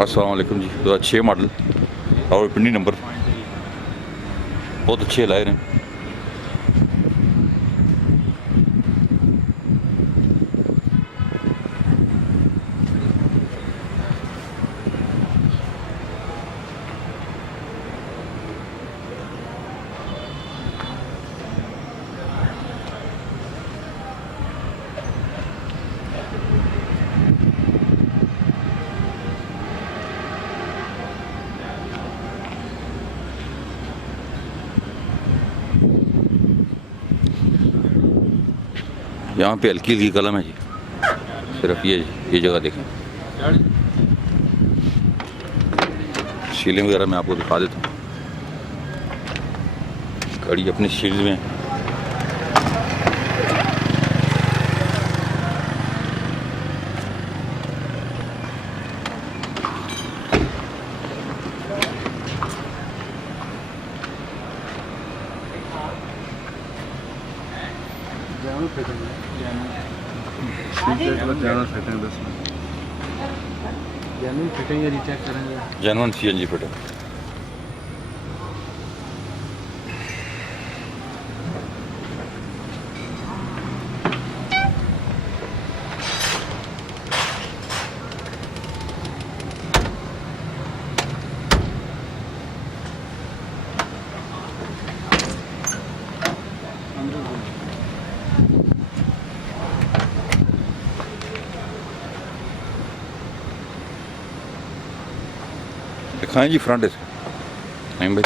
अस्सलाम वालेकुम जी। 2006 मॉडल और पिंडी नंबर, बहुत अच्छे लाए हैं। यहाँ पे हल्की हल्की कलम है जी, सिर्फ ये जगह देखें। सीलिंग वगैरह मैं आपको दिखा देता हूँ। गाड़ी अपनी शील्ड में जेन्युइन CNG फिटिंग। दिखाएं जी फ्रंट इसका, नहीं भाई।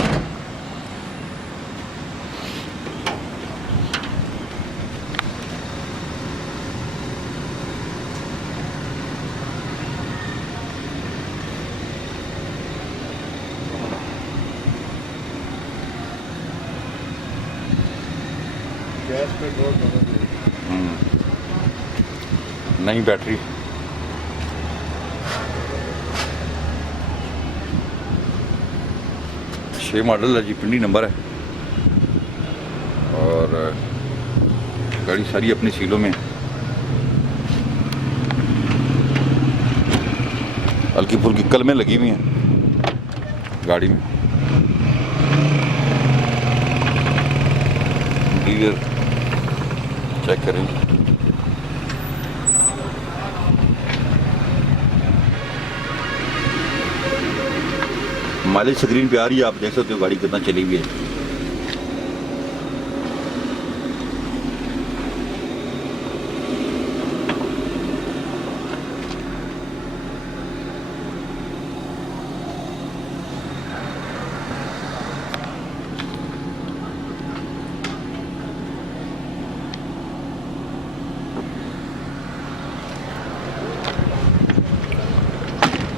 गैस पेट्रोल नई बैटरी, छः मॉडल है जी, पिंडी नंबर है और गाड़ी सारी अपनी सीलों में। हल्की फुल्की कलमें लगी हुई हैं गाड़ी में। इंटीरियर चेक करें। माइलेज स्क्रीन पे आ रही है, आप देख सकते हो गाड़ी कितना चली हुई है।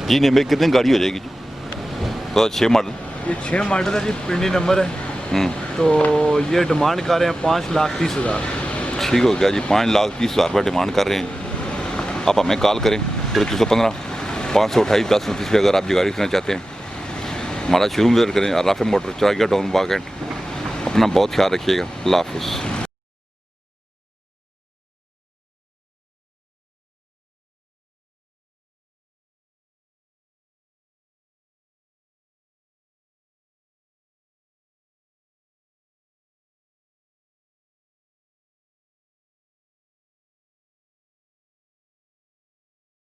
जी नहीं, कितनी गाड़ी हो जाएगी जी? तो 6 मॉडल, ये 6 मॉडल है जी, पिंडी नंबर है। तो ये डिमांड कर रहे हैं 5,30,000। ठीक हो गया जी, 5,30,000 रुपये डिमांड कर रहे हैं। आप हमें कॉल करें 315 528 1029 पे अगर आप गाड़ी खरीदना चाहते हैं। हमारा शोरूम विजिट करें, राफे मोटर, चौराहा टाउन बाग एंड। अपना बहुत ख्याल रखिएगा। अल्लाह हाफिज़।